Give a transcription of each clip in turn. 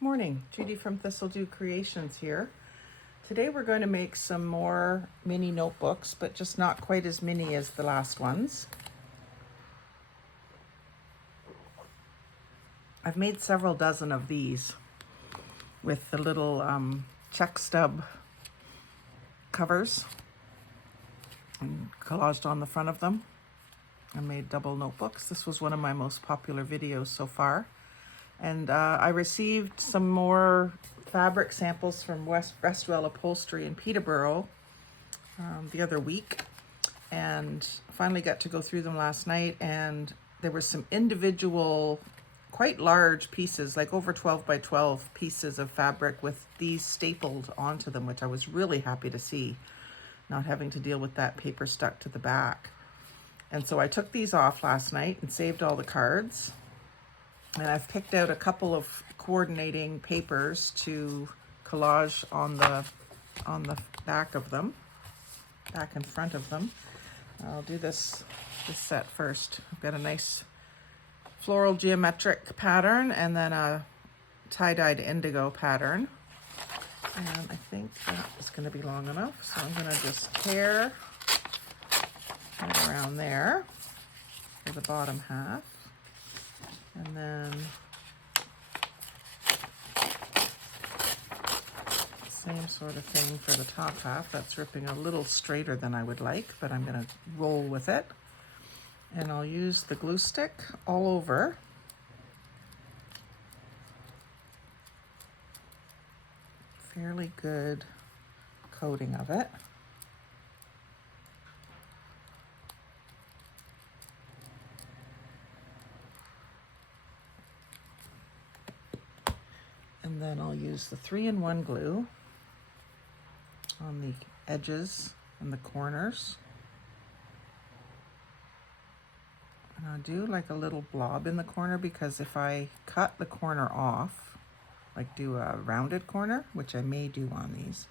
Morning, Judy from Thistledew Creations here. Today we're going to make some more mini notebooks, but just not quite as mini as the last ones. I've made several dozen of these with the little check stub covers and collaged on the front of them. I made double notebooks. This was one of my most popular videos so far. And I received some more fabric samples from Restwell Upholstery in Peterborough the other week, and finally got to go through them last night. And there were some individual, quite large pieces, like over 12 by 12 pieces of fabric with these stapled onto them, which I was really happy to see, not having to deal with that paper stuck to the back. And so I took these off last night and saved all the cards. And I've picked out a couple of coordinating papers to collage on the back of them, back and front of them. I'll do this set first. I've got a nice floral geometric pattern and then a tie-dyed indigo pattern. And I think that is going to be long enough, so I'm going to just tear right around there for the bottom half. And then same sort of thing for the top half. That's ripping a little straighter than I would like, but I'm going to roll with it. And I'll use the glue stick all over. Fairly good coating of it. And then I'll use the 3-in-1 glue on the edges and the corners. And I'll do like a little blob in the corner, because if I cut the corner off, like do a rounded corner, which I may do on these,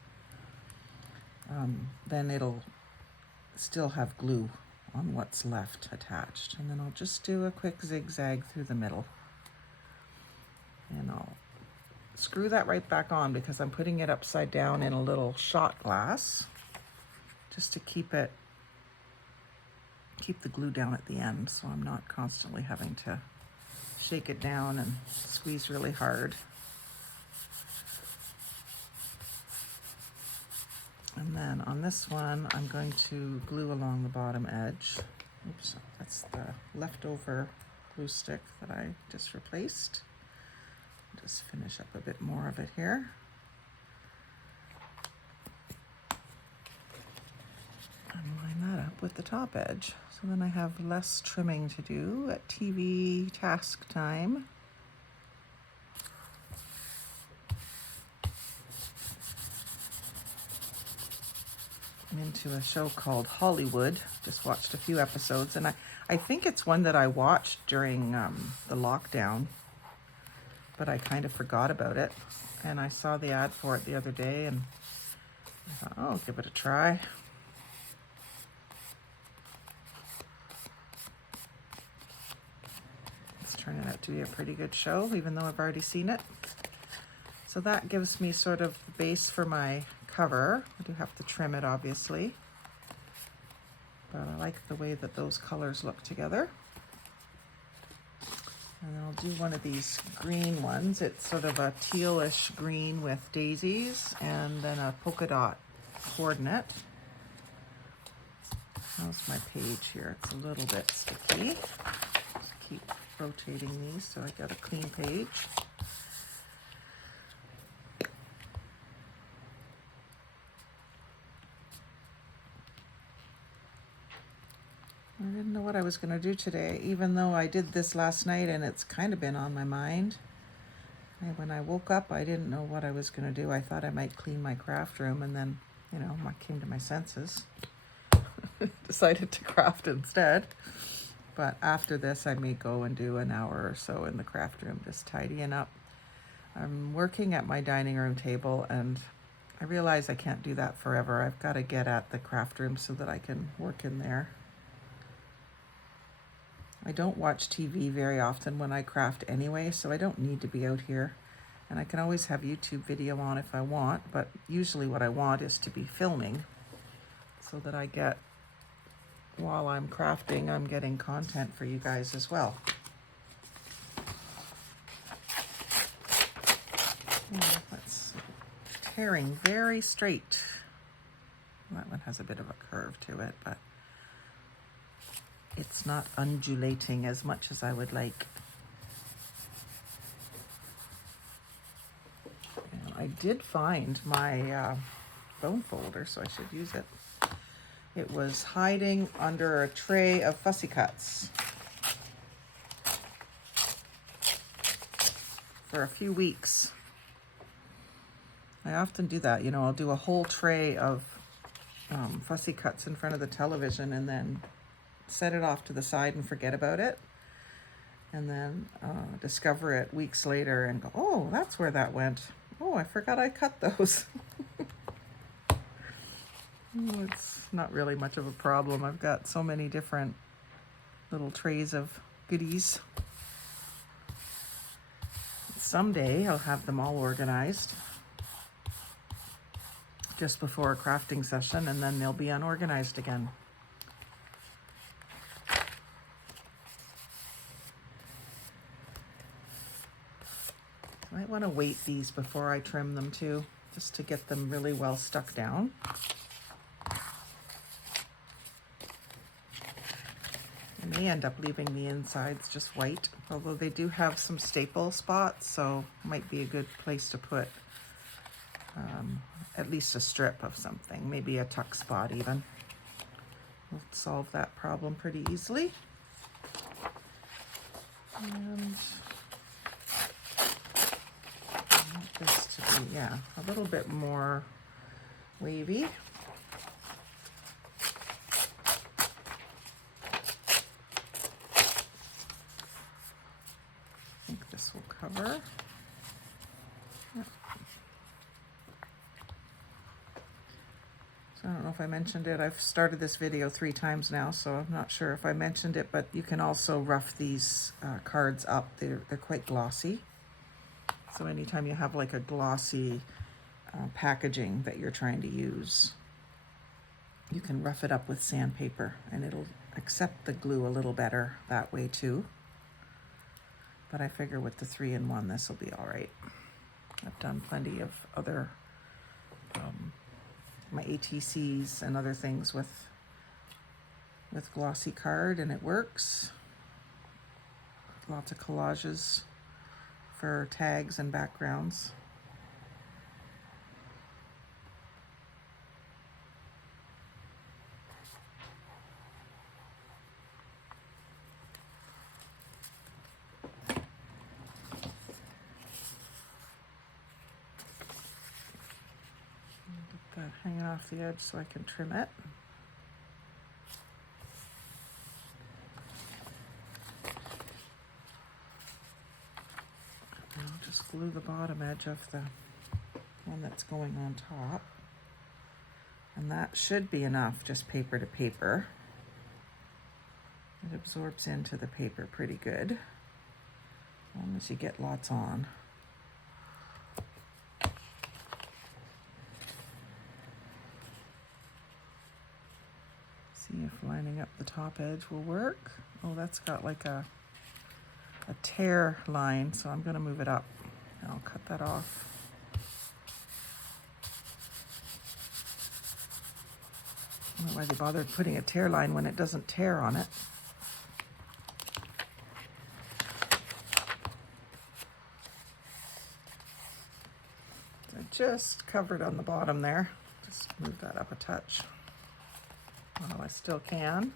then it'll still have glue on what's left attached. And then I'll just do a quick zigzag through the middle. And I'll screw that right back on, because I'm putting it upside down in a little shot glass just to keep the glue down at the end, so I'm not constantly having to shake it down and squeeze really hard. And then on this one, I'm going to glue along the bottom edge. Oops, that's the leftover glue stick that I just replaced. Just finish up a bit more of it here. And line that up with the top edge. So then I have less trimming to do at TV task time. I'm into a show called Hollywood. Just watched a few episodes, and I think it's one that I watched during the lockdown, but I kind of forgot about it. And I saw the ad for it the other day, and I thought, oh, I'll give it a try. It's turning out to be a pretty good show, even though I've already seen it. So that gives me sort of the base for my cover. I do have to trim it, obviously, but I like the way that those colors look together. And then I'll do one of these green ones. It's sort of a tealish green with daisies and then a polka dot coordinate. How's my page here? It's a little bit sticky. Just keep rotating these so I get a clean page. I didn't know what I was going to do today, even though I did this last night and it's kind of been on my mind. And when I woke up, I didn't know what I was going to do. I thought I might clean my craft room, and then, I came to my senses. Decided to craft instead. But after this, I may go and do an hour or so in the craft room, just tidying up. I'm working at my dining room table, and I realize I can't do that forever. I've got to get at the craft room so that I can work in there. I don't watch TV very often when I craft anyway, so I don't need to be out here And I can always have YouTube video on if I want, but usually what I want is to be filming so that I get, while I'm crafting, I'm getting content for you guys as well. That's tearing very straight. That one has a bit of a curve to it, but it's not undulating as much as I would like. And I did find my bone folder, so I should use it. It was hiding under a tray of fussy cuts for a few weeks. I often do that, you know, I'll do a whole tray of fussy cuts in front of the television and then set it off to the side and forget about it. And then discover it weeks later and go, oh, that's where that went. Oh, I forgot I cut those. It's not really much of a problem. I've got so many different little trays of goodies. Someday I'll have them all organized just before a crafting session, and then they'll be unorganized again. I might want to weight these before I trim them too, just to get them really well stuck down. I may end up leaving the insides just white, although they do have some staple spots, so might be a good place to put at least a strip of something, maybe a tuck spot even. We'll solve that problem pretty easily. And I want this to be, yeah, a little bit more wavy. I think this will cover. Yeah. So I don't know if I mentioned it. I've started this video 3 times now, so I'm not sure if I mentioned it, but you can also rough these cards up. They're quite glossy. So anytime you have like a glossy packaging that you're trying to use, you can rough it up with sandpaper and it'll accept the glue a little better that way too. But I figure with the 3-in-1, this will be all right. I've done plenty of other, my ATCs and other things with glossy card, and it works. Lots of collages for tags and backgrounds. Get that hanging off the edge so I can trim it. I'll just glue the bottom edge of the one that's going on top. And that should be enough, just paper to paper. It absorbs into the paper pretty good, as long as you get lots on. See if lining up the top edge will work. Oh, that's got like a tear line, so I'm going to move it up. I'll cut that off. I don't know why they bothered putting a tear line when it doesn't tear on it. So just covered on the bottom there. Just move that up a touch. Well, I still can.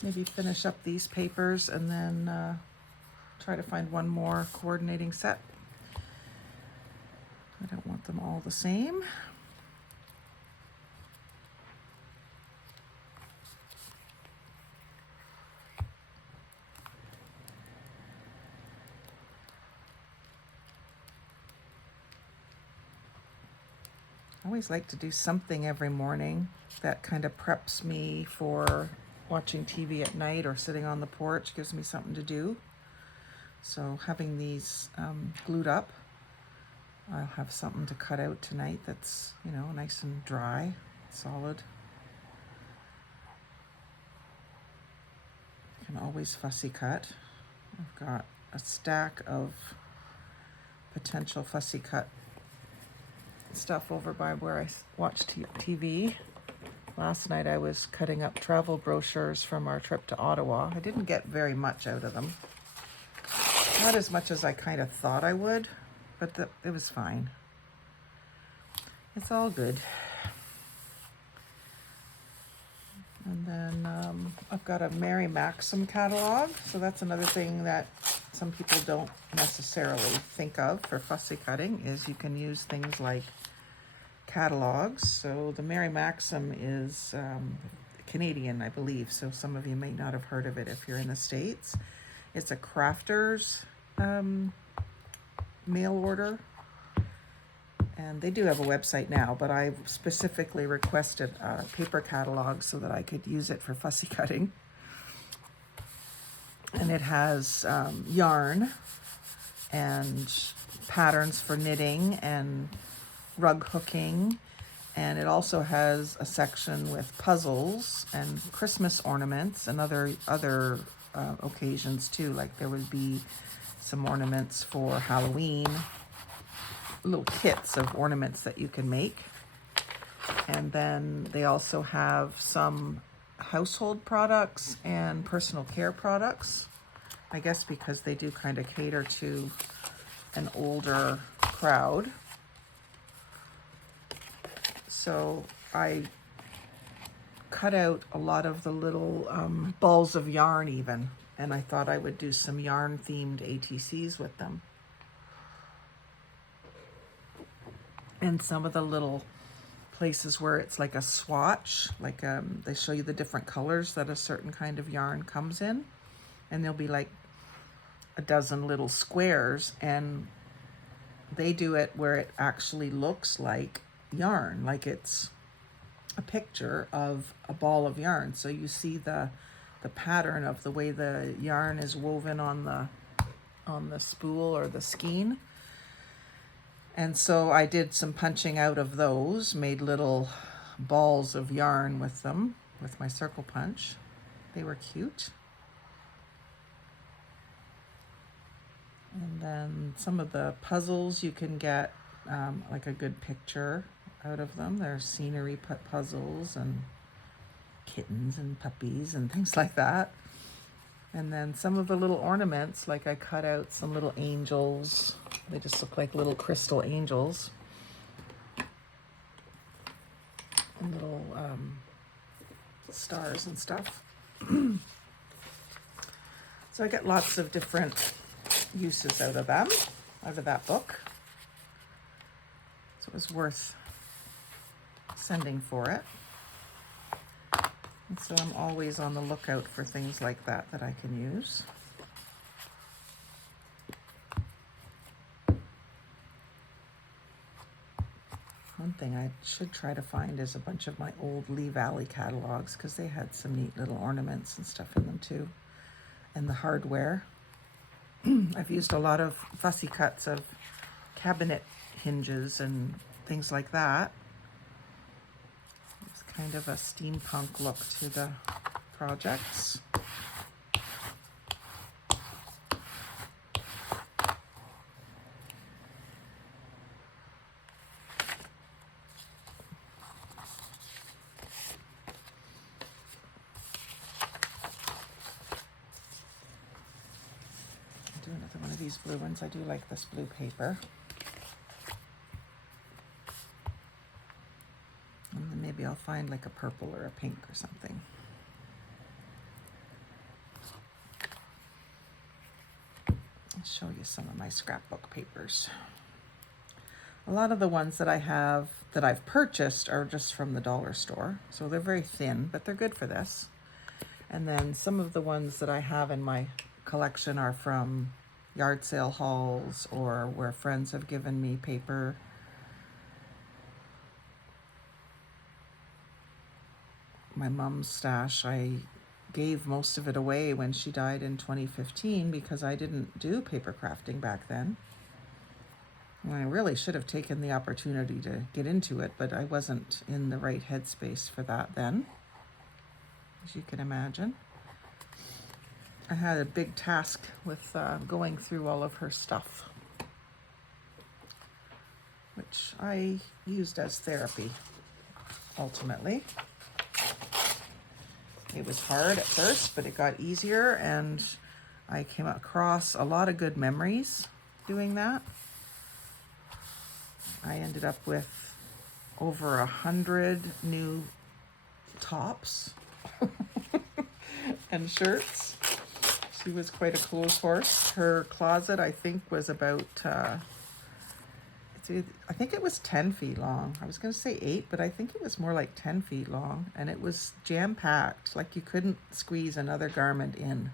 Maybe finish up these papers and then try to find one more coordinating set. I don't want them all the same. always like to do something every morning that kind of preps me for watching TV at night or sitting on the porch, gives me something to do. So having these glued up, I'll have something to cut out tonight that's, you know, nice and dry, solid. You can always fussy cut. I've got a stack of potential fussy cut stuff over by where I watch TV. Last night I was cutting up travel brochures from our trip to Ottawa. I didn't get very much out of them. Not as much as I kind of thought I would, but it was fine. It's all good. And then I've got a Mary Maxim catalog. So that's another thing that some people don't necessarily think of for fussy cutting, is you can use things like catalogs. So the Mary Maxim is Canadian, I believe. So some of you may not have heard of it if you're in the States. It's a crafter's mail order. And they do have a website now, but I specifically requested a paper catalog so that I could use it for fussy cutting. And it has yarn and patterns for knitting and rug hooking. And it also has a section with puzzles and Christmas ornaments and other occasions too. Like there would be some ornaments for Halloween, little kits of ornaments that you can make. And then they also have some household products and personal care products, I guess because they do kind of cater to an older crowd. So I cut out a lot of the little balls of yarn even, and I thought I would do some yarn themed ATCs with them. And some of the little places where it's like a swatch, like they show you the different colors that a certain kind of yarn comes in, and there'll be like a dozen little squares, and they do it where it actually looks like yarn, like it's a picture of a ball of yarn. So you see the pattern of the way the yarn is woven on the spool or the skein. And so I did some punching out of those, made little balls of yarn with them, with my circle punch. They were cute. And then some of the puzzles you can get like a good picture out of them. There's scenery puzzles and kittens and puppies and things like that. And then some of the little ornaments, like I cut out some little angels. They just look like little crystal angels. And little stars and stuff. So I got lots of different uses out of them, out of that book. So it was worth sending for it. And so I'm always on the lookout for things like that I can use. One thing I should try to find is a bunch of my old Lee Valley catalogs, because they had some neat little ornaments and stuff in them too. And the hardware. I've used a lot of fussy cuts of cabinet hinges and things like that. It's kind of a steampunk look to the projects. Do another one of these blue ones. I do like this blue paper. And then maybe I'll find like a purple or a pink or something. I'll show you some of my scrapbook papers. A lot of the ones that I have, that I've purchased, are just from the dollar store. So they're very thin, but they're good for this. And then some of the ones that I have in my collection are from yard sale hauls or where friends have given me paper my mom's stash. I gave most of it away when she died in 2015 because I didn't do paper crafting back then. And I really should have taken the opportunity to get into it, but I wasn't in the right headspace for that then, as you can imagine. I had a big task with going through all of her stuff, which I used as therapy, ultimately. It was hard at first, but it got easier, and I came across a lot of good memories doing that. I ended up with over 100 new tops and shirts. She was quite a clothes horse. Her closet, I think, was about, I think it was 10 feet long. I was going to say 8, but I think it was more like 10 feet long. And it was jam-packed, like you couldn't squeeze another garment in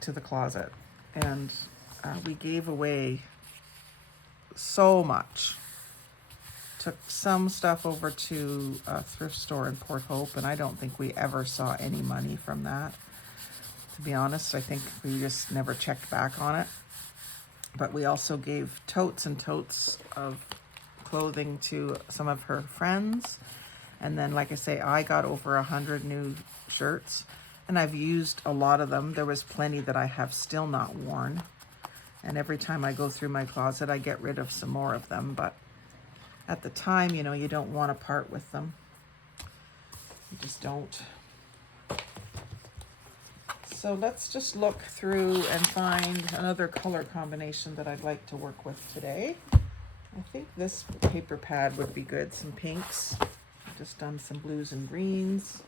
to the closet. And we gave away so much. Took some stuff over to a thrift store in Port Hope, and I don't think we ever saw any money from that. To be honest, I think we just never checked back on it. But we also gave totes and totes of clothing to some of her friends. And then, like I say, I got over 100 new shirts, and I've used a lot of them. There was plenty that I have still not worn. And every time I go through my closet, I get rid of some more of them. But at the time, you know, you don't want to part with them. You just don't. So let's just look through and find another color combination that I'd like to work with today. I think this paper pad would be good. Some pinks. I've just done some blues and greens.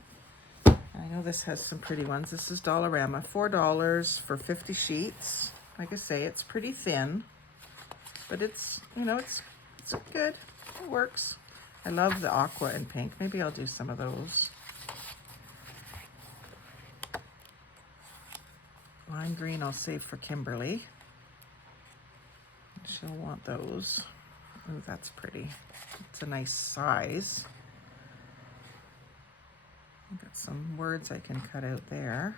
I know this has some pretty ones. This is Dollarama. $4 for 50 sheets. Like I say, it's pretty thin, but it's, you know, it's good. It works. I love the aqua and pink. Maybe I'll do some of those. Lime green I'll save for Kimberly. She'll want those. Oh, that's pretty. It's a nice size. I've got some words I can cut out there.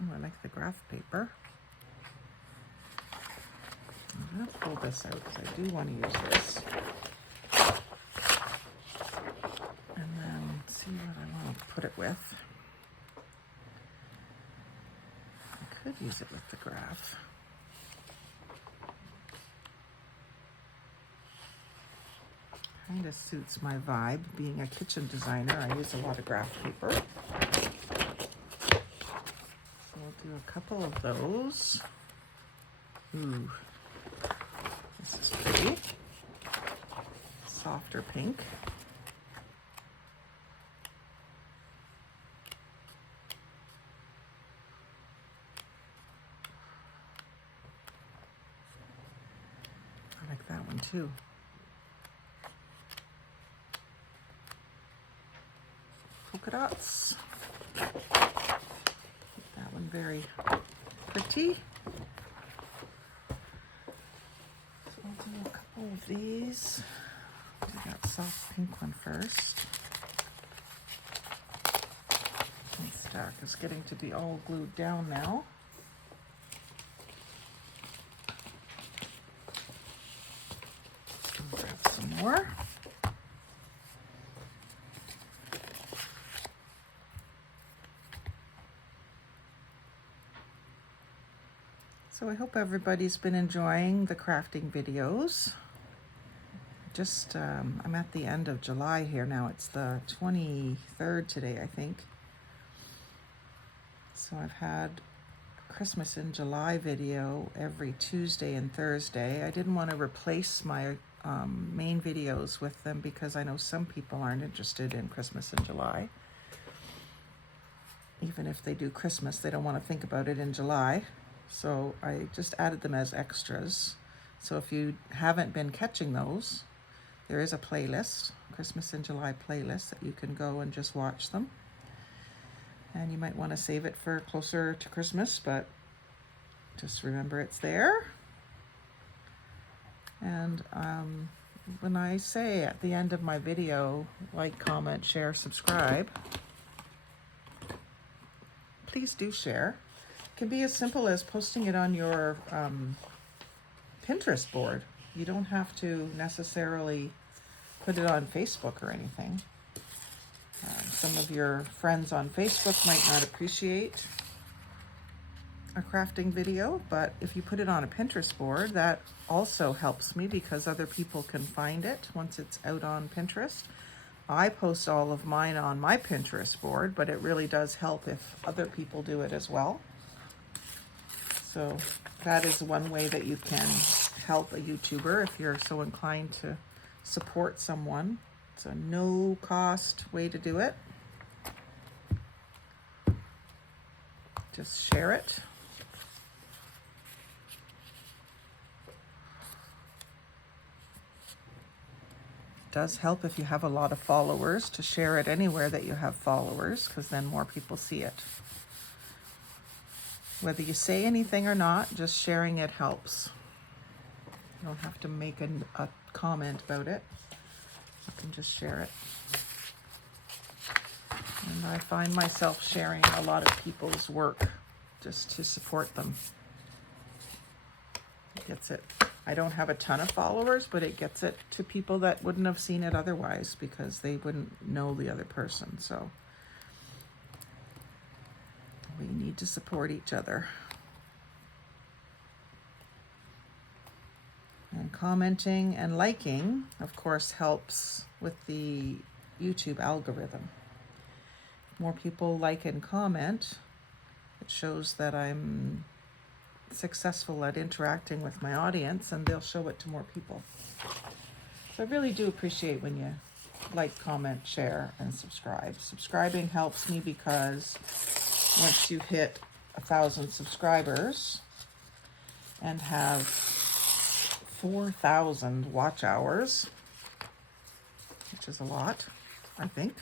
Oh, I like the graph paper. I'm going to pull this out because I do want to use this. And then see what I want to put it with. I could use it with the graph. Kind of suits my vibe. Being a kitchen designer, I use a lot of graph paper. Do a couple of those. Ooh, this is pretty. Softer pink. I like that one too. Polka dots. That one very pretty. So I'll do a couple of these. Do that soft pink one first. My stack is getting to be all glued down now. I'll grab some more. So I hope everybody's been enjoying the crafting videos. Just, I'm at the end of July here now. It's the 23rd today, I think. So I've had a Christmas in July video every Tuesday and Thursday. I didn't want to replace my main videos with them because I know some people aren't interested in Christmas in July. Even if they do Christmas, they don't want to think about it in July. So I just added them as extras. So if you haven't been catching those, there is a playlist, Christmas in July playlist, that you can go and just watch them. And you might want to save it for closer to Christmas, but just remember it's there. And when I say at the end of my video, like, comment, share, subscribe, please do share. It can be as simple as posting it on your Pinterest board. You don't have to necessarily put it on Facebook or anything. Some of your friends on Facebook might not appreciate a crafting video, but if you put it on a Pinterest board, that also helps me because other people can find it once it's out on Pinterest. I post all of mine on my Pinterest board, but it really does help if other people do it as well. So that is one way that you can help a YouTuber if you're so inclined to support someone. It's a no cost way to do it. Just share it. It does help if you have a lot of followers to share it anywhere that you have followers, because then more people see it. Whether you say anything or not, just sharing it helps. You don't have to make a comment about it. You can just share it. And I find myself sharing a lot of people's work just to support them. It gets it. I don't have a ton of followers, but it gets it to people that wouldn't have seen it otherwise because they wouldn't know the other person. So we need to support each other. And commenting and liking, of course, helps with the YouTube algorithm. More people like and comment, it shows that I'm successful at interacting with my audience, and they'll show it to more people. So I really do appreciate when you like, comment, share, and subscribe. Subscribing helps me because once you hit 1,000 subscribers and have 4,000 watch hours, which is a lot, I think,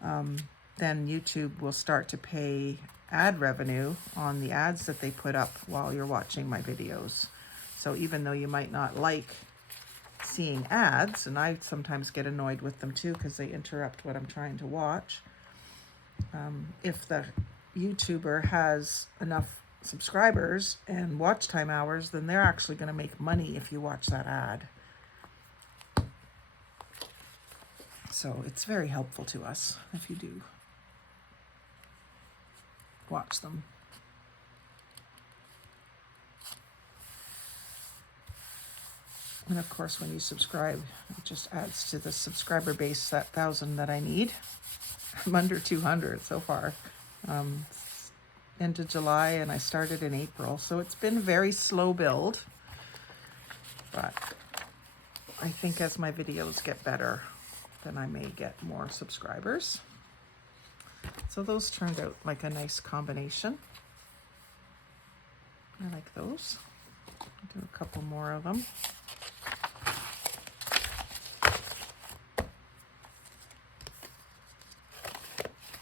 then YouTube will start to pay ad revenue on the ads that they put up while you're watching my videos. So even though you might not like seeing ads, and I sometimes get annoyed with them too because they interrupt what I'm trying to watch, if the YouTuber has enough subscribers and watch time hours, then they're actually going to make money if you watch that ad. So it's very helpful to us if you do watch them. And of course, when you subscribe, it just adds to the subscriber base, that 1,000 that I need. I'm under 200 so far. Into July, and I started in April, so it's been very slow build. But I think as my videos get better, then I may get more subscribers. So those turned out like a nice combination. I like those. I'll do a couple more of them.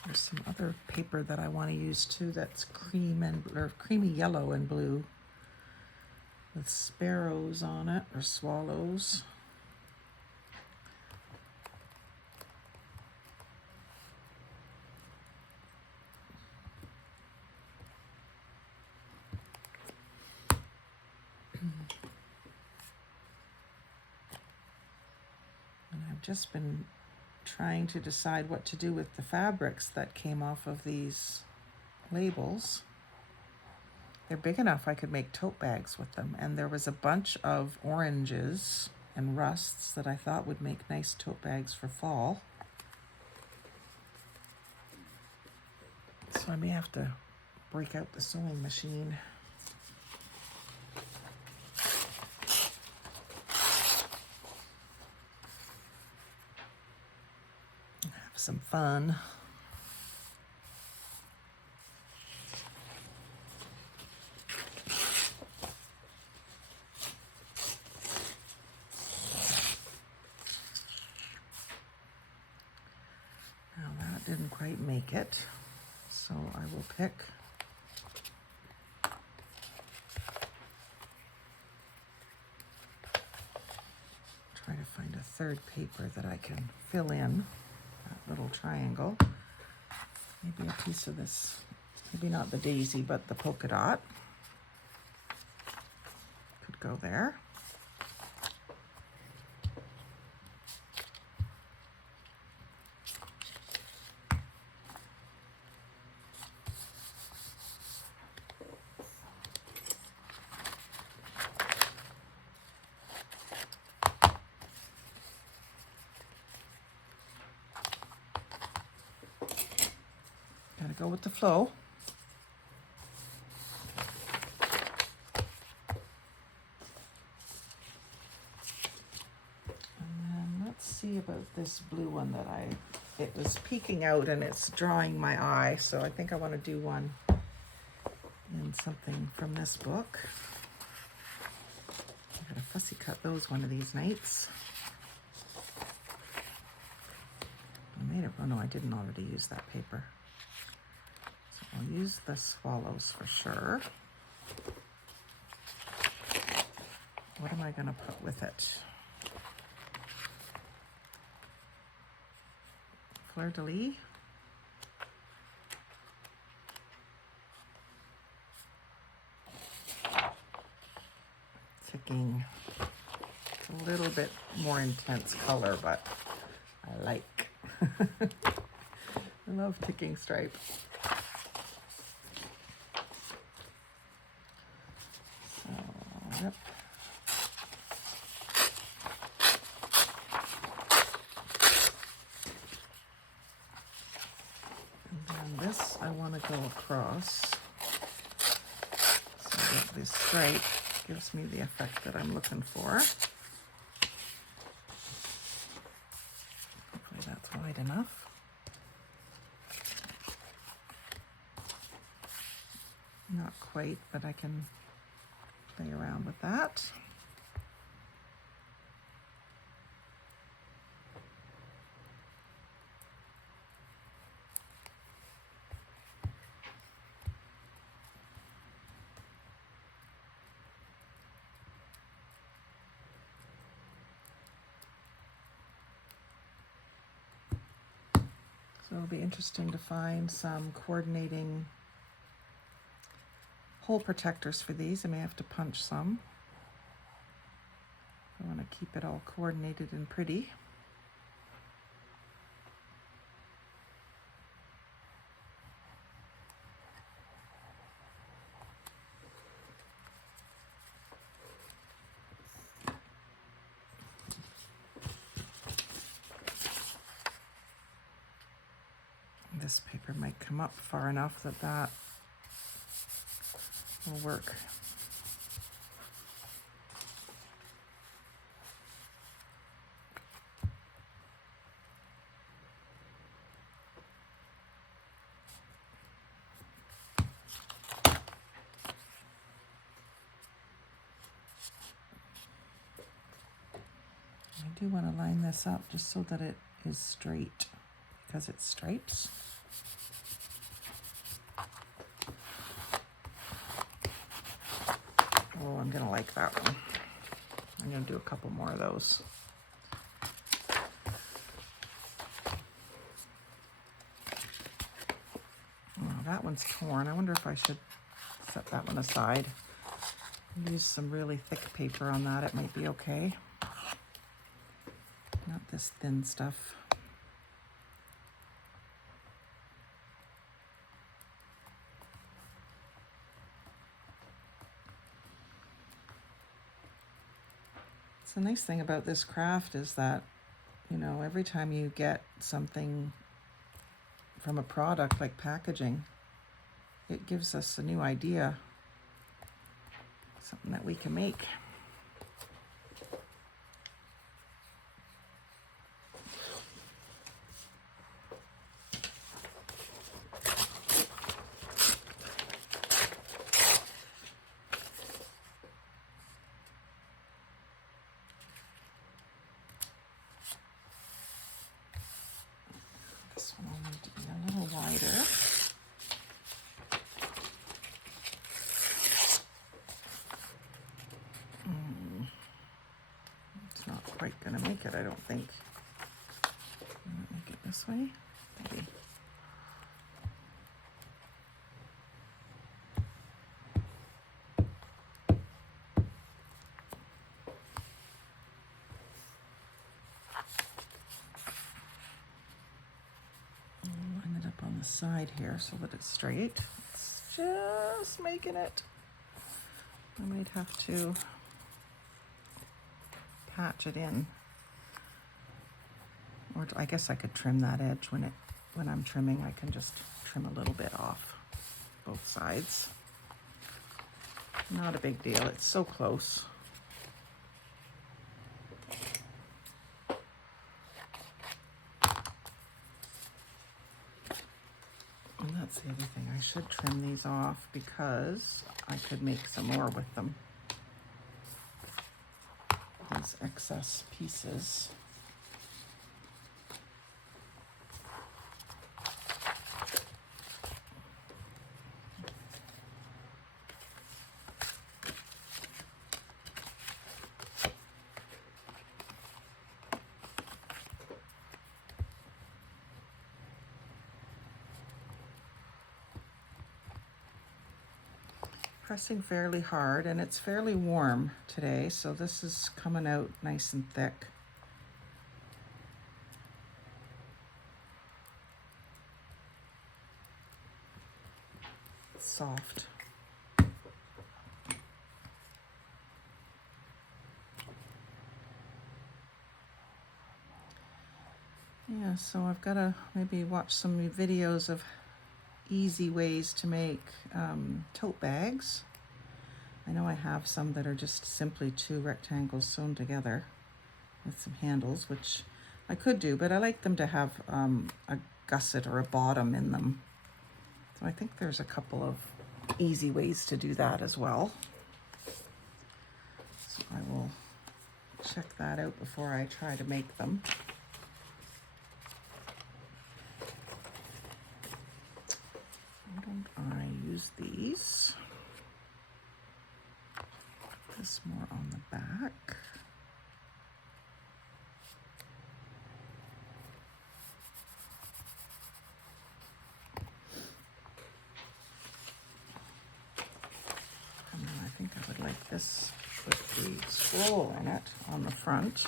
There's some other paper that I want to use too that's creamy yellow and blue with sparrows on it, or swallows. And I've just been trying to decide what to do with the fabrics that came off of these labels. They're big enough I could make tote bags with them, and there was a bunch of oranges and rusts that I thought would make nice tote bags for fall. So I may have to break out the sewing machine. Have some fun. Now that didn't quite make it, so I will pick third paper that I can fill in that little triangle. Maybe a piece of this, maybe not the daisy, but the polka dot could go there. Gotta go with the flow. And then let's see about this blue one that it was peeking out and it's drawing my eye, so I think I want to do one in something from this book. I'm gonna fussy cut those one of these nights. I made it, oh no, I didn't already use that paper. I'll use the swallows for sure. What am I going to put with it? Fleur de lis. Ticking a little bit more intense color, but I like. I love ticking stripe. Yep. And then this I want to go across so that this stripe gives me the effect that I'm looking for. Hopefully that's wide enough. Not quite, but I can play around with that. So it'll be interesting to find some coordinating hole protectors for these. I may have to punch some. I want to keep it all coordinated and pretty. This paper might come up far enough that that will work. I do want to line this up just so that it is straight because it's stripes. Oh, I'm gonna like that one. I'm gonna do a couple more of those. Oh, that one's torn. I wonder if I should set that one aside. Use some really thick paper on that. It might be okay. Not this thin stuff. The nice thing about this craft is that, you know, every time you get something from a product like packaging, it gives us a new idea, something that we can make. This one will need to be a little wider. It's not quite going to make it, I don't think. Make it this way, maybe. Line it up on the side here so that it's straight. It's just making it. I might have to patch it in. Or I guess I could trim that edge when I'm trimming. I can just trim a little bit off both sides. Not a big deal. It's so close. And that's the other thing. I should trim these off because I could make some more with them. These excess pieces. Pressing fairly hard, and it's fairly warm today, so this is coming out nice and thick. It's soft. Yeah, so I've got to maybe watch some videos of easy ways to make tote bags. I know I have some that are just simply two rectangles sewn together with some handles, which I could do, but I like them to have a gusset or a bottom in them. So I think there's a couple of easy ways to do that as well. So I will check that out before I try to make them. Why don't I use these? Put this more on the back. And then I think I would like this with the scroll in it on the front.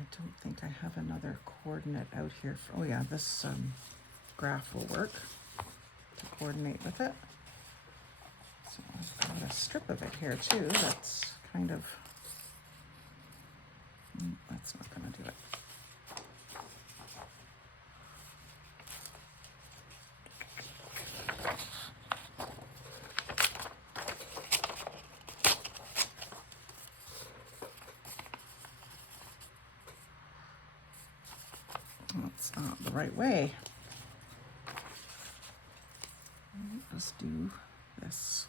I don't think I have another coordinate out here. Oh yeah, this graph will work to coordinate with it. So I've got a strip of it here too. That's kind of, that's not going to do it. That's not the right way. Let's do this.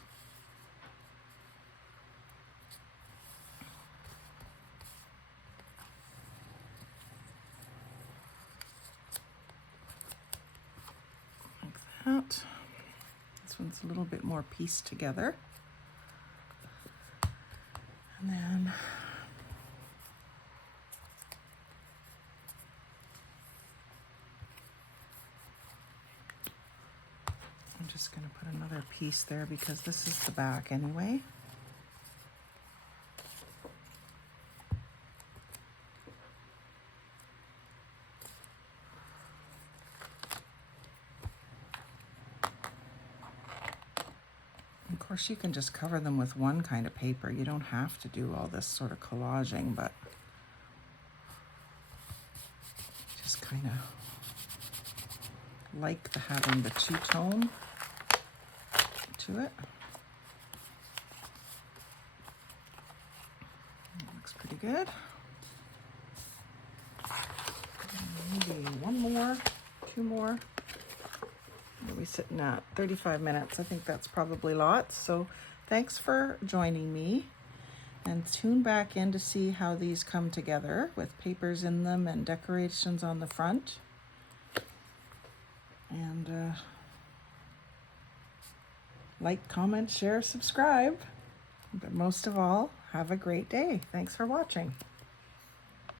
Like that. This one's a little bit more pieced together. And then I'm just going to put another piece there because this is the back anyway. Of course, you can just cover them with one kind of paper. You don't have to do all this sort of collaging, but just kind of like having the two-tone to it. That looks pretty good. Maybe one more, two more. There we sitting at? 35 minutes. I think that's probably lots. So thanks for joining me, and tune back in to see how these come together with papers in them and decorations on the front. And like, comment, share, subscribe. But most of all, have a great day. Thanks for watching.